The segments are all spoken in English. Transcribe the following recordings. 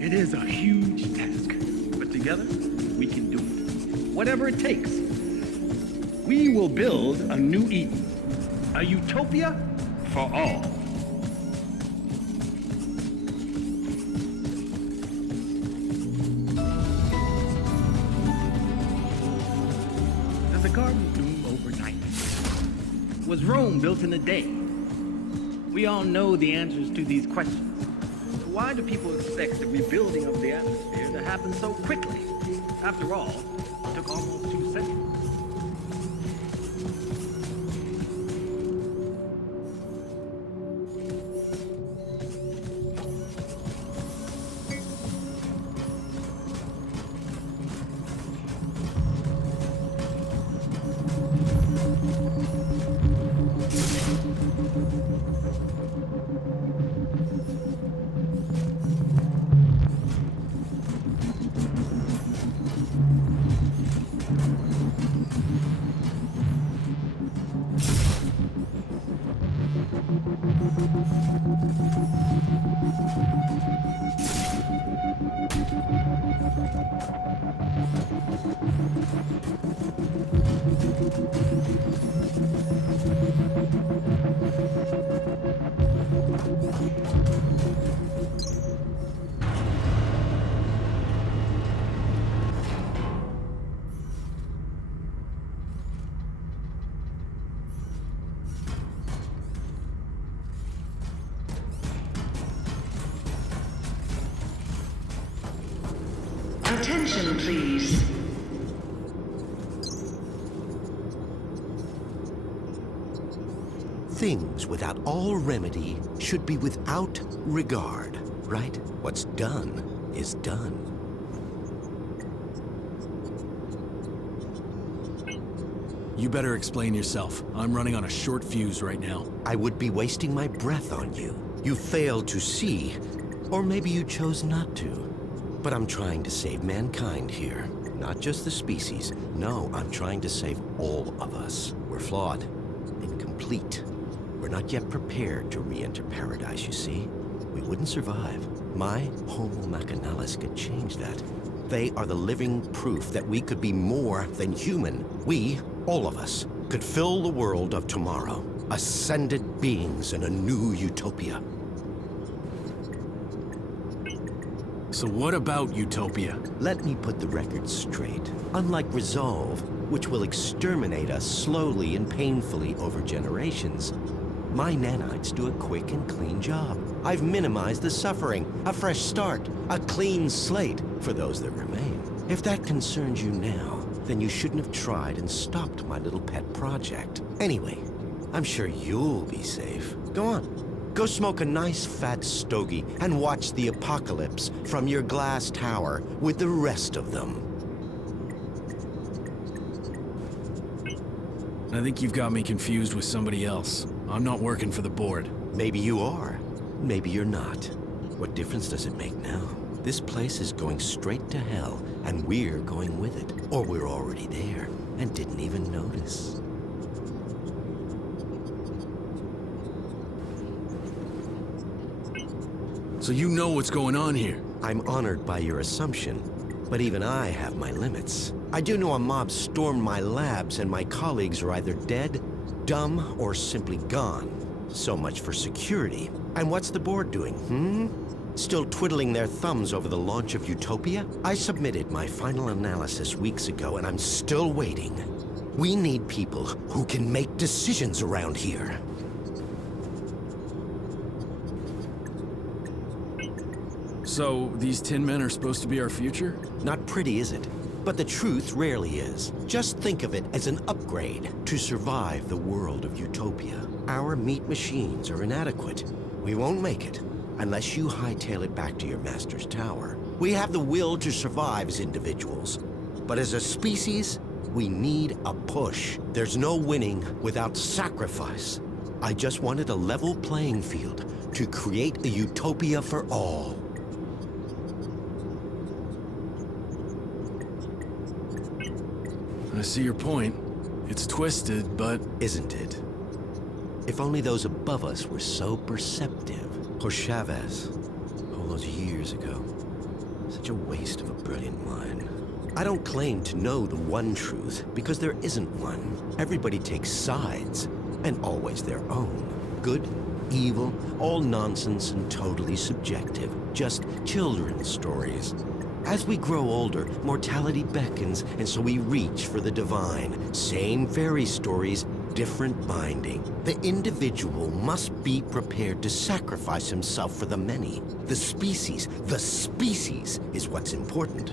It is a huge task, but together we can do it. Whatever it takes. We will build a new Eden, a utopia for all. Does the garden bloom overnight? Was Rome built in a day? We all know the answers to these questions. Why do people expect the rebuilding of the atmosphere to happen so quickly? After all, it took almost 2 centuries. Attention, please. Things without all remedy should be without regard, right? What's done is done. You better explain yourself. I'm running on a short fuse right now. I would be wasting my breath on you. You failed to see, or maybe you chose not to. But I'm trying to save mankind here. Not just the species. No, I'm trying to save all of us. We're flawed, incomplete. We're not yet prepared to re-enter paradise, you see. We wouldn't survive. My Homo Machinalis could change that. They are the living proof that we could be more than human. We, all of us, could fill the world of tomorrow. Ascended beings in a new utopia. So what about Utopia? Let me put the record straight. Unlike Resolve, which will exterminate us slowly and painfully over generations, my nanites do a quick and clean job. I've minimized the suffering, a fresh start, a clean slate for those that remain. If that concerns you now, then you shouldn't have tried and stopped my little pet project. Anyway, I'm sure you'll be safe. Go on. Go smoke a nice fat stogie and watch the apocalypse from your glass tower with the rest of them. I think you've got me confused with somebody else. I'm not working for the board. Maybe you are. Maybe you're not. What difference does it make now? This place is going straight to hell, and we're going with it. Or we're already there and didn't even notice. So you know what's going on here? I'm honored by your assumption, but even I have my limits. I do know a mob stormed my labs and my colleagues are either dead, dumb, or simply gone. So much for security. And what's the board doing, Still twiddling their thumbs over the launch of Utopia? I submitted my final analysis weeks ago and I'm still waiting. We need people who can make decisions around here. So, these Tin Men are supposed to be our future? Not pretty, is it? But the truth rarely is. Just think of it as an upgrade to survive the world of Utopia. Our meat machines are inadequate. We won't make it unless you hightail it back to your master's tower. We have the will to survive as individuals, but as a species, we need a push. There's no winning without sacrifice. I just wanted a level playing field to create a utopia for all. I see your point. It's twisted, but... Isn't it? If only those above us were so perceptive. Or Chavez, all those years ago. Such a waste of a brilliant mind. I don't claim to know the one truth, because there isn't one. Everybody takes sides, and always their own. Good, evil, all nonsense and totally subjective. Just children's stories. As we grow older, mortality beckons, and so we reach for the divine. Same fairy stories, different binding. The individual must be prepared to sacrifice himself for the many. The species is what's important.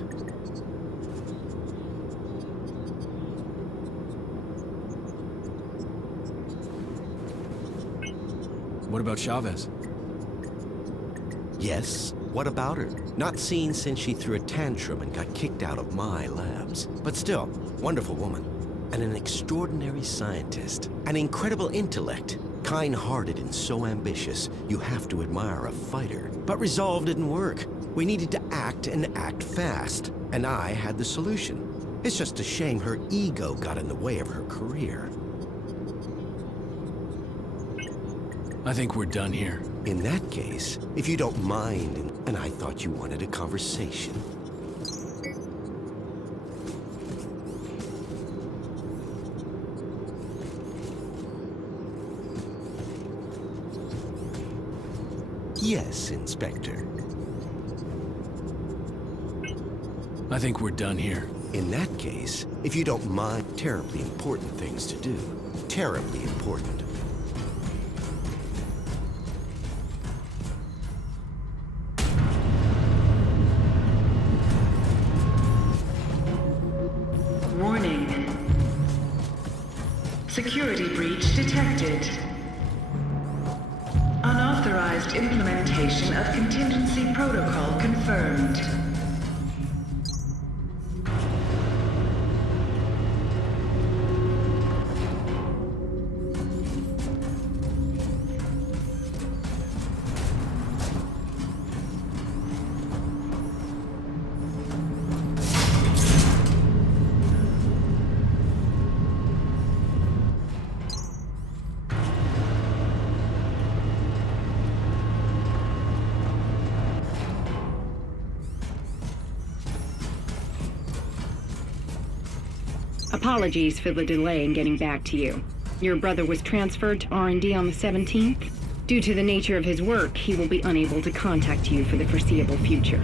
What about Chavez? Yes, what about her? Not seen since she threw a tantrum and got kicked out of my labs. But still, wonderful woman. And an extraordinary scientist. An incredible intellect. Kind-hearted and so ambitious, you have to admire a fighter. But resolve didn't work. We needed to act and act fast. And I had the solution. It's just a shame her ego got in the way of her career. I think we're done here. In that case, if you don't mind, and I thought you wanted a conversation. Yes, Inspector. I think we're done here. In that case, if you don't mind, terribly important things to do. Terribly important. Warning. Security breach detected. Unauthorized implementation of contingency protocol confirmed. Apologies for the delay in getting back to you. Your brother was transferred to R&D on the 17th. Due to the nature of his work, he will be unable to contact you for the foreseeable future.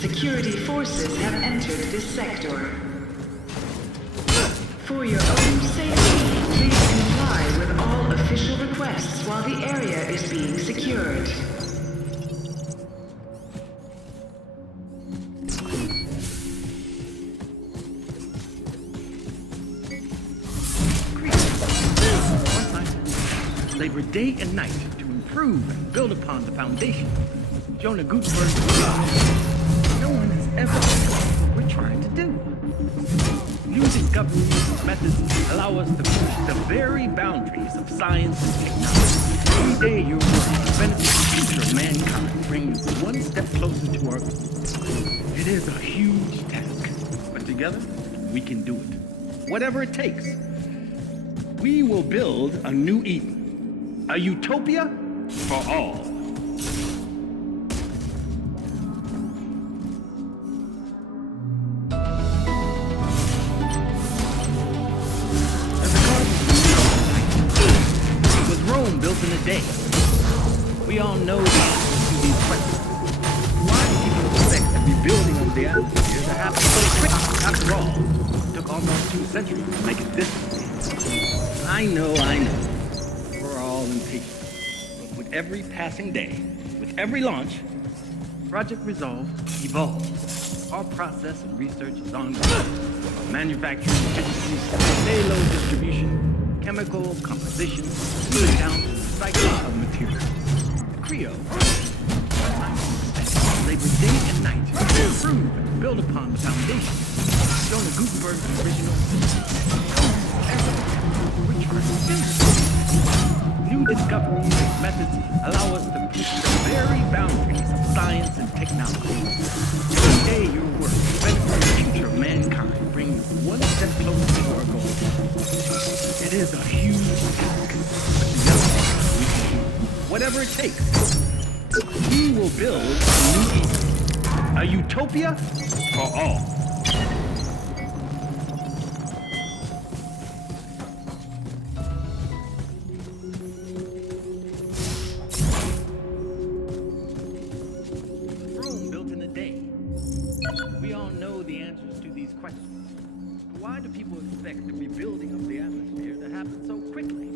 Security forces have entered this sector. For your own safety, please comply with all official requests while the area is being secured. Labor day and night to improve and build upon the foundation. Jonah Gutenberg. No one has ever done what we're trying to do. New discoveries, methods allow us to push the very boundaries of science and technology. Every day your work benefits the future of mankind, bringing us one step closer to our goal. It is a huge task, but together we can do it. Whatever it takes. We will build a new Eden. A utopia for all. Was Rome built in a day? We all know the answers to these questions. Why do people expect the rebuilding of the atmosphere to happen so quickly? After all, it took almost 2 centuries to make it this way. I know. Impatient. But with every passing day, with every launch, Project Resolve evolves. Our process and research is ongoing. Manufacturing efficiencies, payload distribution, chemical composition, down to recycling of materials. The Creo, labor day and night to improve and build upon the foundation. Jonah Gutenberg's original we're trying to do. New discoveries and methods allow us to push the very boundaries of science and technology. Every day your work benefits the future of mankind, bringing us one step closer to our goal. It is a huge task, but together we can do it. Whatever it takes, we will build a new Eden, a utopia for all. Why do people expect the rebuilding of the atmosphere to happen so quickly?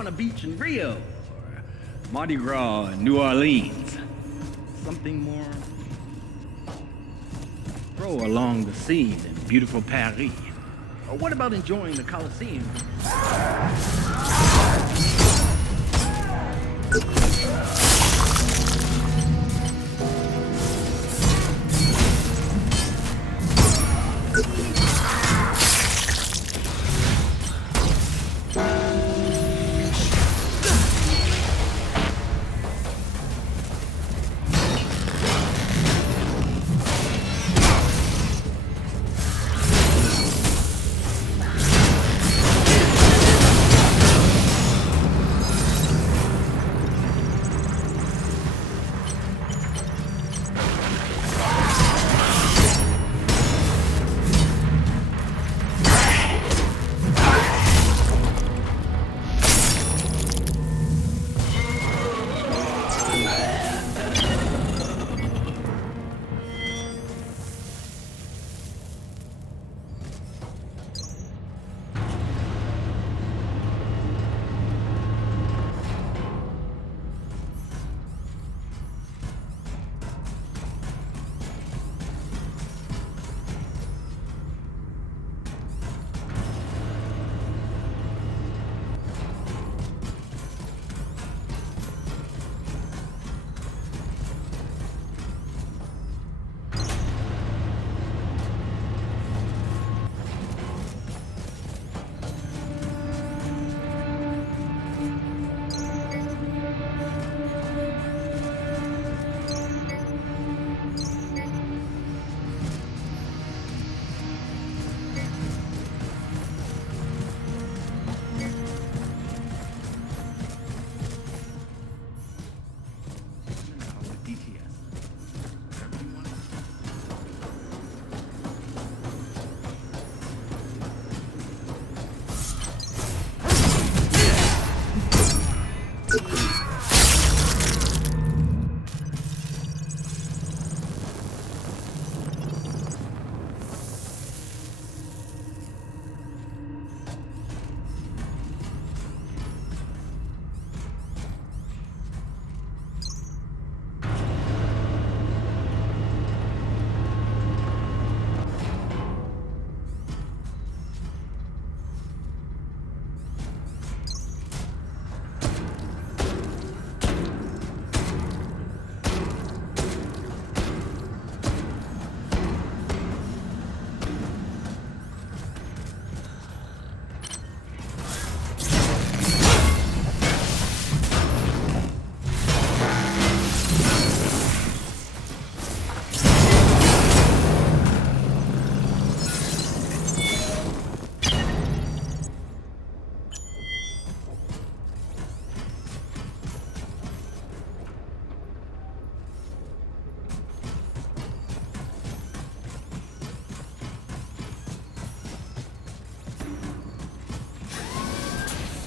on a beach in Rio, or Mardi Gras in New Orleans. Something more throw along the scene in beautiful Paris. Or what about enjoying the Colosseum?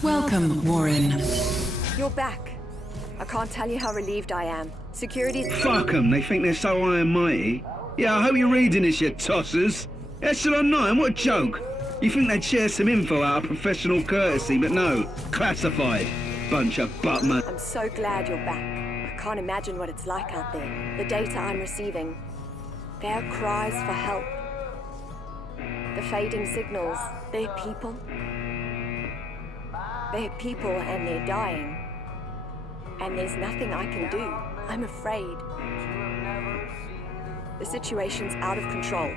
Welcome, Warren. You're back. I can't tell you how relieved I am. Security... Fuck 'em, they think they're so high and mighty. Yeah, I hope you're reading this, you tossers. Echelon 9, what a joke. You think they'd share some info out of professional courtesy, but no, classified. Bunch of buttmen. I'm so glad you're back. I can't imagine what it's like out there. The data I'm receiving. Their cries for help. The fading signals. They're people. They're people and they're dying. And there's nothing I can do. I'm afraid. The situation's out of control.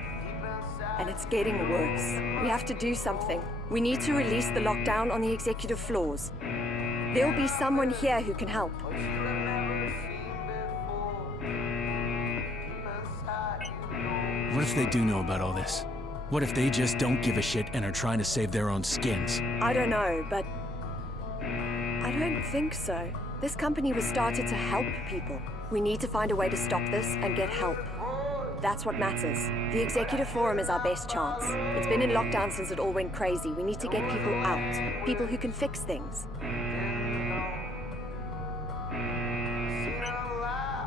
And it's getting worse. We have to do something. We need to release the lockdown on the executive floors. There'll be someone here who can help. What if they do know about all this? What if they just don't give a shit and are trying to save their own skins? I don't know, but I don't think so. This company was started to help people. We need to find a way to stop this and get help. That's what matters. The Executive Forum is our best chance. It's been in lockdown since it all went crazy. We need to get people out. People who can fix things.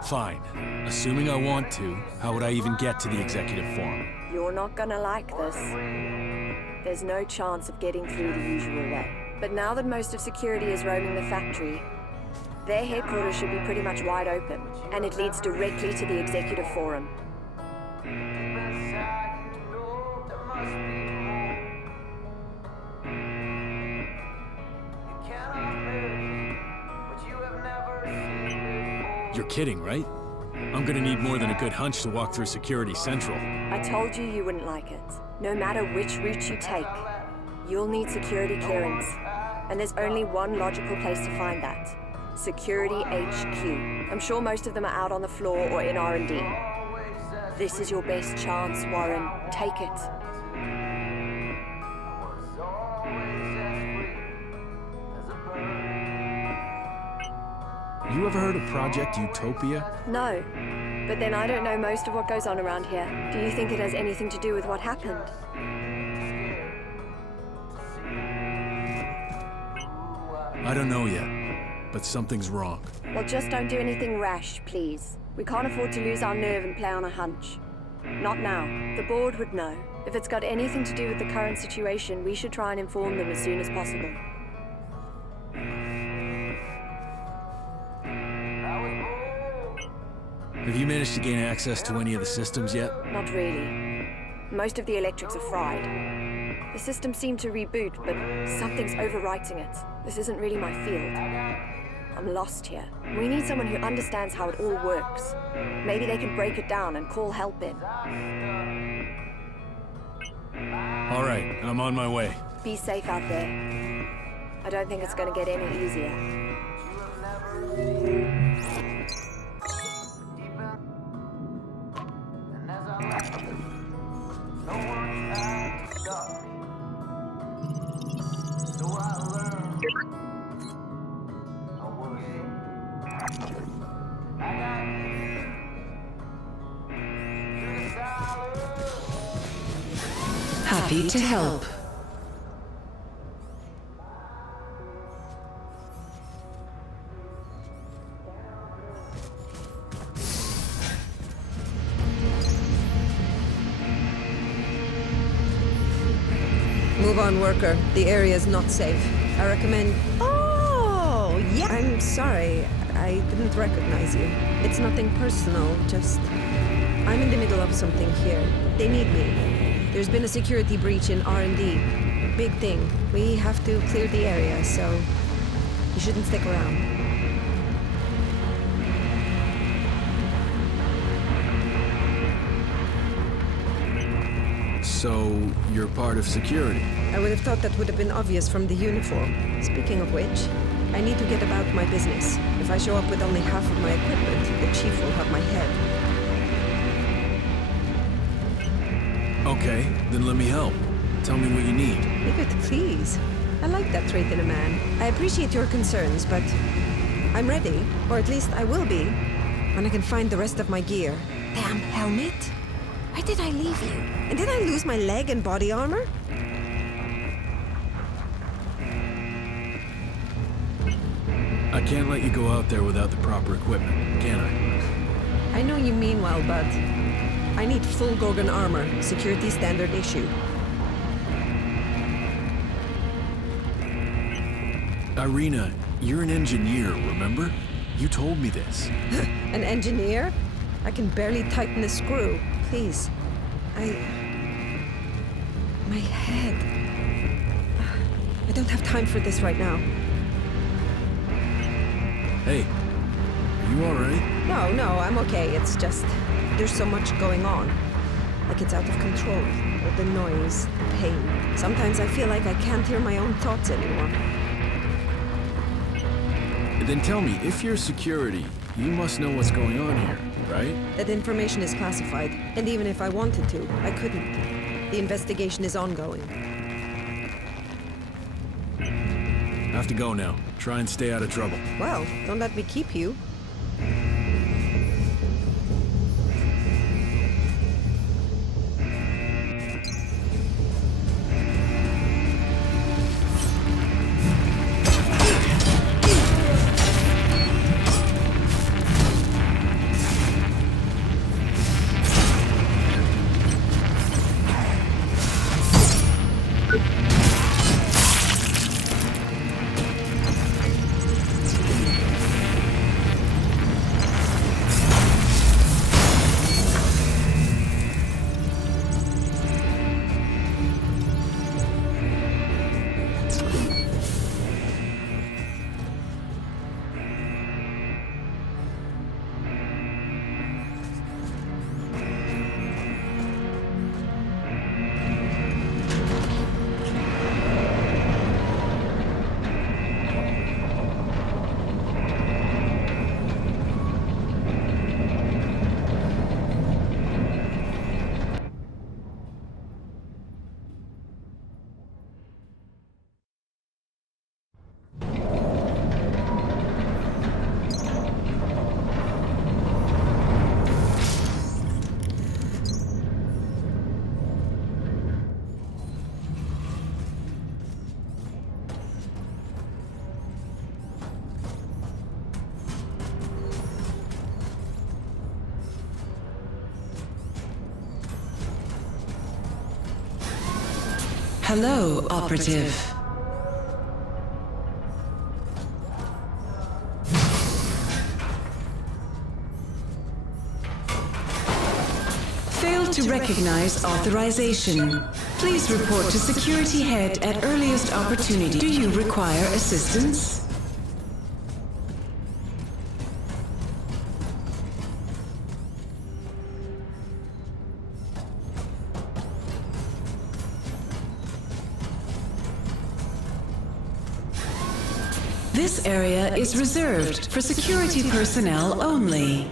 Fine. Assuming I want to, how would I even get to the Executive Forum? You're not gonna like this. There's no chance of getting through the usual way. But now that most of security is roaming the factory, their headquarters should be pretty much wide open, and it leads directly to the executive forum. You're kidding, right? I'm gonna need more than a good hunch to walk through Security Central. I told you you wouldn't like it. No matter which route you take, you'll need security clearance. And there's only one logical place to find that. Security HQ. I'm sure most of them are out on the floor or in R&D. This is your best chance, Warren. Take it. You ever heard of Project Utopia? No. But then I don't know most of what goes on around here. Do you think it has anything to do with what happened? I don't know yet, but something's wrong. Well, just don't do anything rash, please. We can't afford to lose our nerve and play on a hunch. Not now. The board would know. If it's got anything to do with the current situation, we should try and inform them as soon as possible. Have you managed to gain access to any of the systems yet? Not really. Most of the electrics are fried. The systems seem to reboot, but something's overwriting it. This isn't really my field. I'm lost here. We need someone who understands how it all works. Maybe they can break it down and call help in. All right, I'm on my way. Be safe out there. I don't think it's gonna get any easier. Happy to help. Move on, worker. The area is not safe. I recommend... Oh, yeah. I'm sorry. I didn't recognize you. It's nothing personal, just... I'm in the middle of something here. They need me. There's been a security breach in R&D. Big thing. We have to clear the area, so... You shouldn't stick around. So, you're part of security? I would have thought that would have been obvious from the uniform. Speaking of which, I need to get about my business. If I show up with only half of my equipment, the chief will have my head. Okay, then let me help. Tell me what you need. Leave it, please. I like that trait in a man. I appreciate your concerns, but I'm ready, or at least I will be, when I can find the rest of my gear. Damn helmet! Where did I leave you? And did I lose my leg and body armor? I can't let you go out there without the proper equipment, can I? I know you mean well, but I need full Gorgon armor, security standard issue. Irina, you're an engineer, remember? You told me this. An engineer? I can barely tighten a screw. Please. My head. I don't have time for this right now. Hey, are you alright? No, I'm okay. It's just... There's so much going on. Like it's out of control. All the noise, the pain. Sometimes I feel like I can't hear my own thoughts anymore. Then tell me, if you're security, you must know what's going on here, right? That information is classified, and even if I wanted to, I couldn't. The investigation is ongoing. I have to go now. Try and stay out of trouble. Well, don't let me keep you. Hello, Operative. Failed to recognize authorization. Please report to Security Head at earliest opportunity. Do you require assistance? This area is reserved for security personnel only.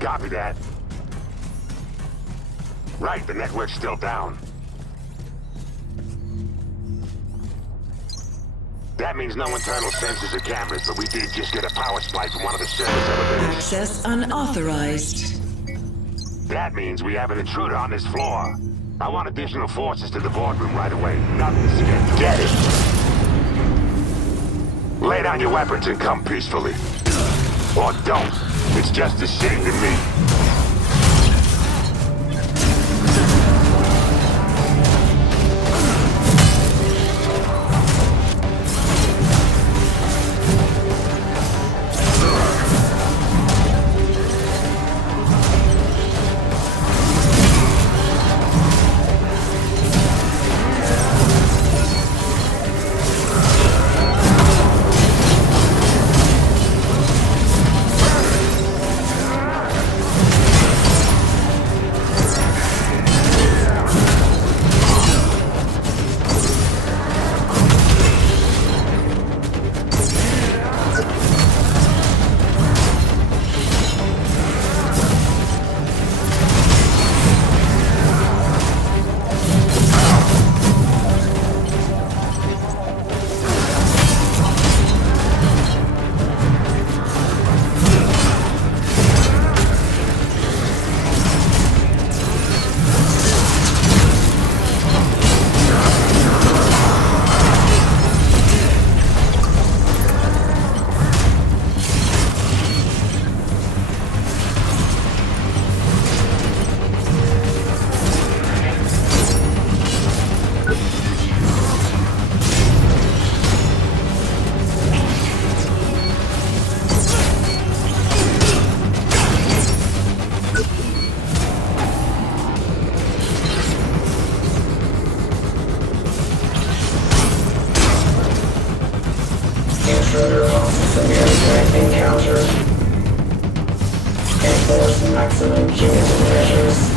Copy that. Right, the network's still down. That means no internal sensors or cameras, but we did just get a power spike from one of the service elevators. Access unauthorized. That means we have an intruder on this floor. I want additional forces to the boardroom right away. Nothing scheduled. Get it! Lay down your weapons and come peacefully. Or don't. It's just the same to me. encountered. Enforce maximum punitive measures.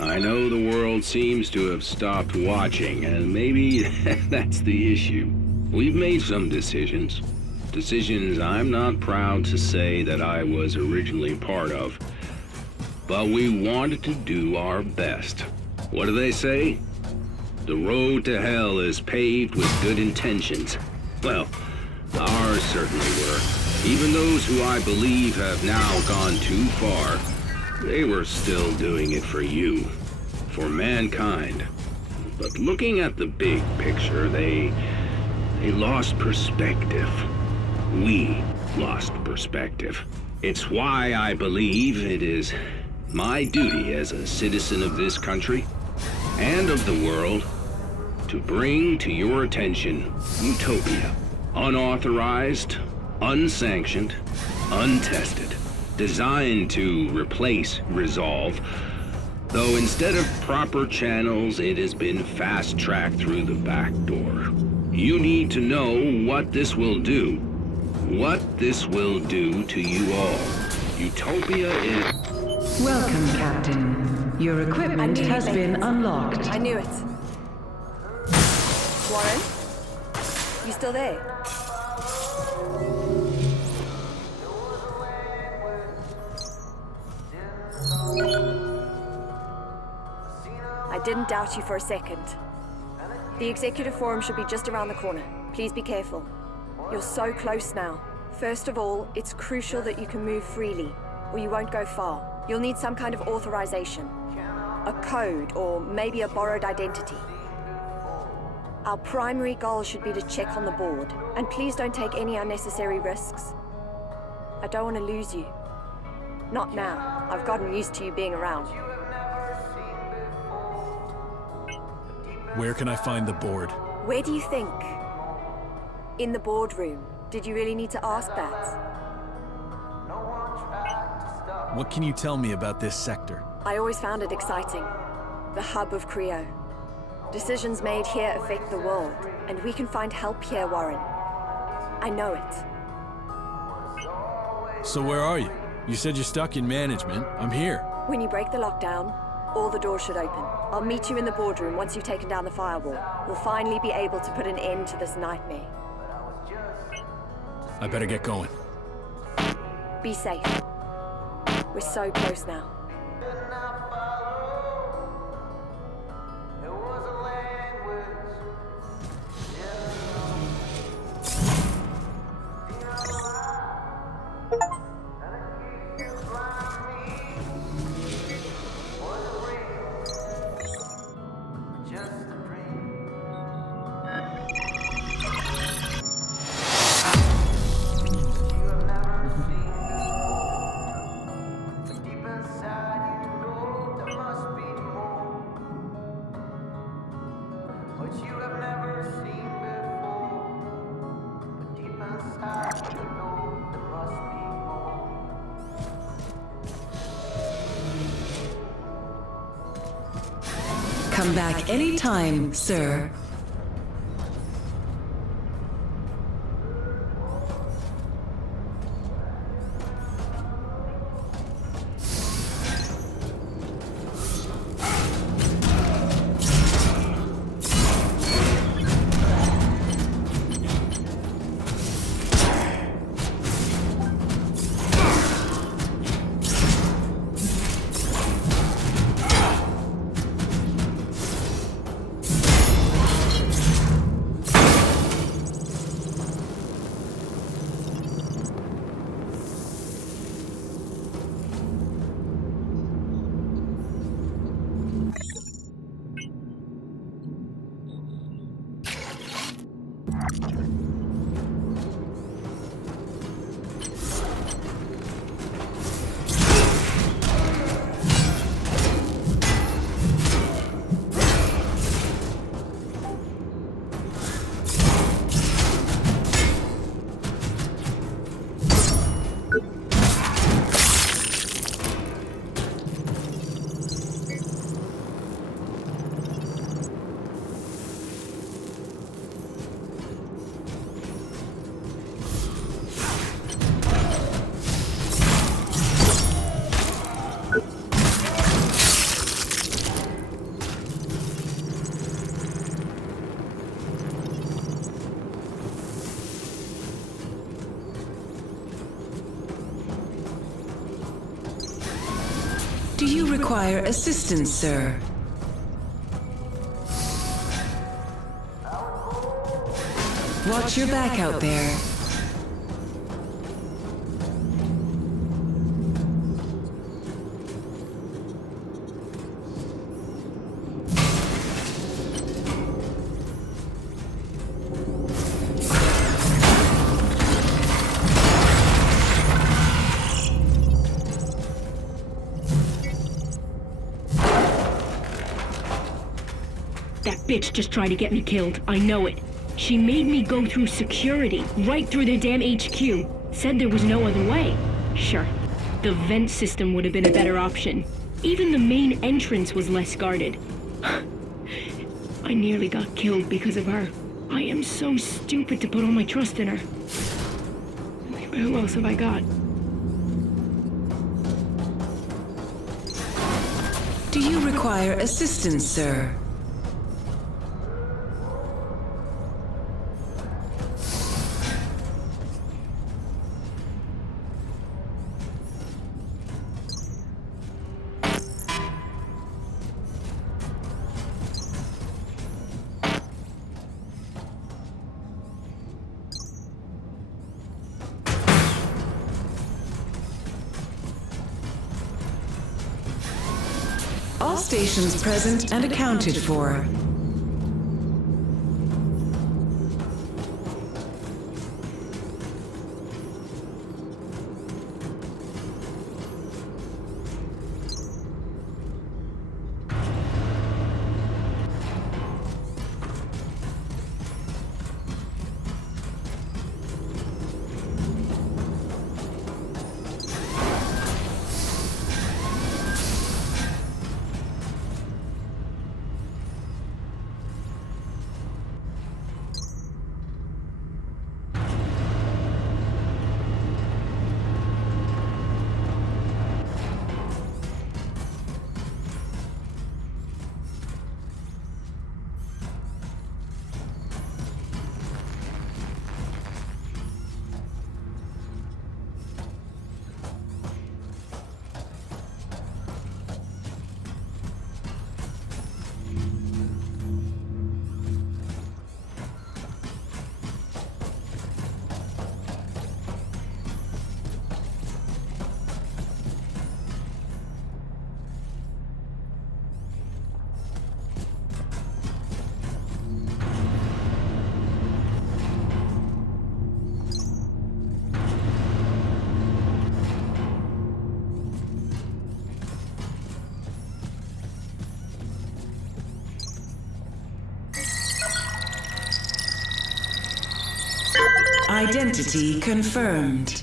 I know the world seems to have stopped watching, and maybe that's the issue. We've made some decisions. Decisions I'm not proud to say that I was originally part of. But we wanted to do our best. What do they say? The road to hell is paved with good intentions. Well, ours certainly were. Even those who I believe have now gone too far, they were still doing it for you. For mankind. But looking at the big picture, they lost perspective. We lost perspective. It's why I believe it is my duty as a citizen of this country and of the world to bring to your attention utopia. Unauthorized, unsanctioned, untested, designed to replace resolve. Though instead of proper channels, it has been fast-tracked through the back door. You need to know what this will do. What this will do to you all. Utopia is... Welcome, Captain. Your equipment has been unlocked. I knew it. Warren? You still there? I didn't doubt you for a second. The executive forum should be just around the corner. Please be careful. You're so close now. First of all, it's crucial that you can move freely, or you won't go far. You'll need some kind of authorization. A code, or maybe a borrowed identity. Our primary goal should be to check on the board. And please don't take any unnecessary risks. I don't want to lose you. Not now. I've gotten used to you being around. Where can I find the board? Where do you think? In the boardroom. Did you really need to ask that? What can you tell me about this sector? I always found it exciting. The hub of Creo. Decisions made here affect the world, and we can find help here, Warren. I know it. So where are you? You said you're stuck in management. I'm here. When you break the lockdown, all the doors should open. I'll meet you in the boardroom once you've taken down the firewall. We'll finally be able to put an end to this nightmare. I better get going. Be safe. We're so close now. come back any time, sir. Do you require assistance, sir? Watch your back out there. That bitch just tried to get me killed. I know it. She made me go through security, right through their damn HQ. Said there was no other way. Sure, the vent system would have been a better option. Even the main entrance was less guarded. I nearly got killed because of her. I am so stupid to put all my trust in her. But who else have I got? Do you require assistance, sir? All stations present and accounted for. Identity confirmed.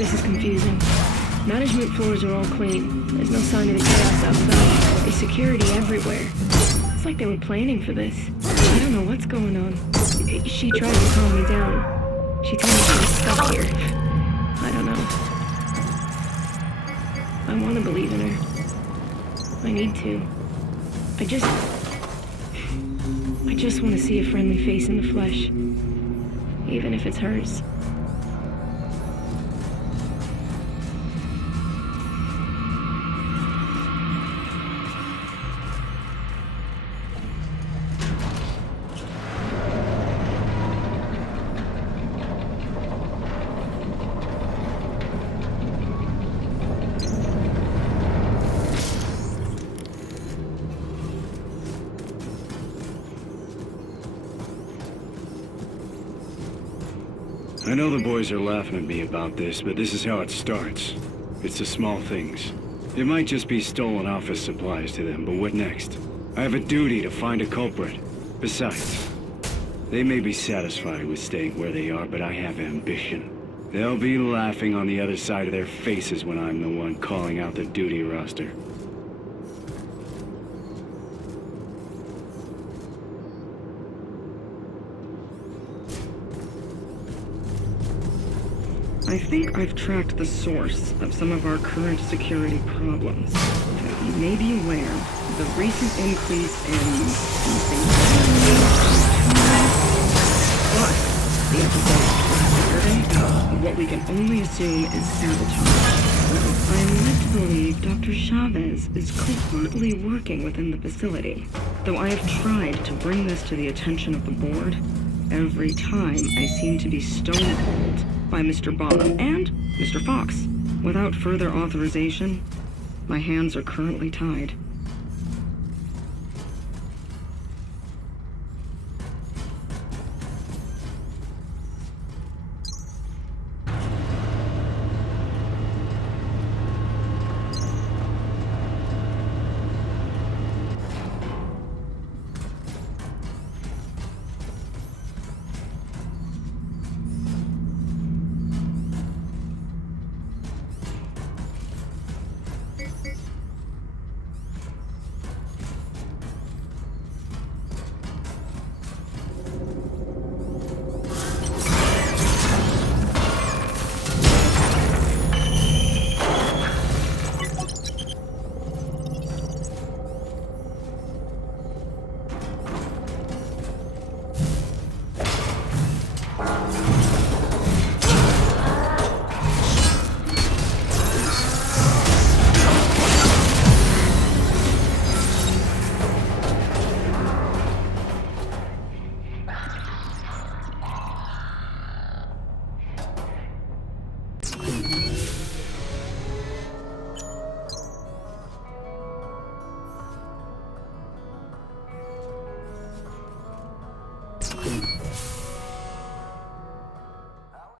This is confusing. Management floors are all clean. There's no sign of the chaos outside. There's security everywhere. It's like they were planning for this. I don't know what's going on. She tried to calm me down. She told me she was stuck here. I don't know. I want to believe in her. I need to. I just want to see a friendly face in the flesh. Even if it's hers. I know the boys are laughing at me about this, but this is how it starts. It's the small things. It might just be stolen office supplies to them, but what next? I have a duty to find a culprit. Besides, they may be satisfied with staying where they are, but I have ambition. They'll be laughing on the other side of their faces when I'm the one calling out the duty roster. I think I've tracked the source of some of our current security problems. You may be aware of the recent increase in plus the episode Saturday, what we can only assume is sabotage. I'm led to believe Dr. Chavez is covertly working within the facility. Though I have tried to bring this to the attention of the board, every time I seem to be stonewalled by Mr. Bonham and Mr. Fox. Without further authorization, my hands are currently tied.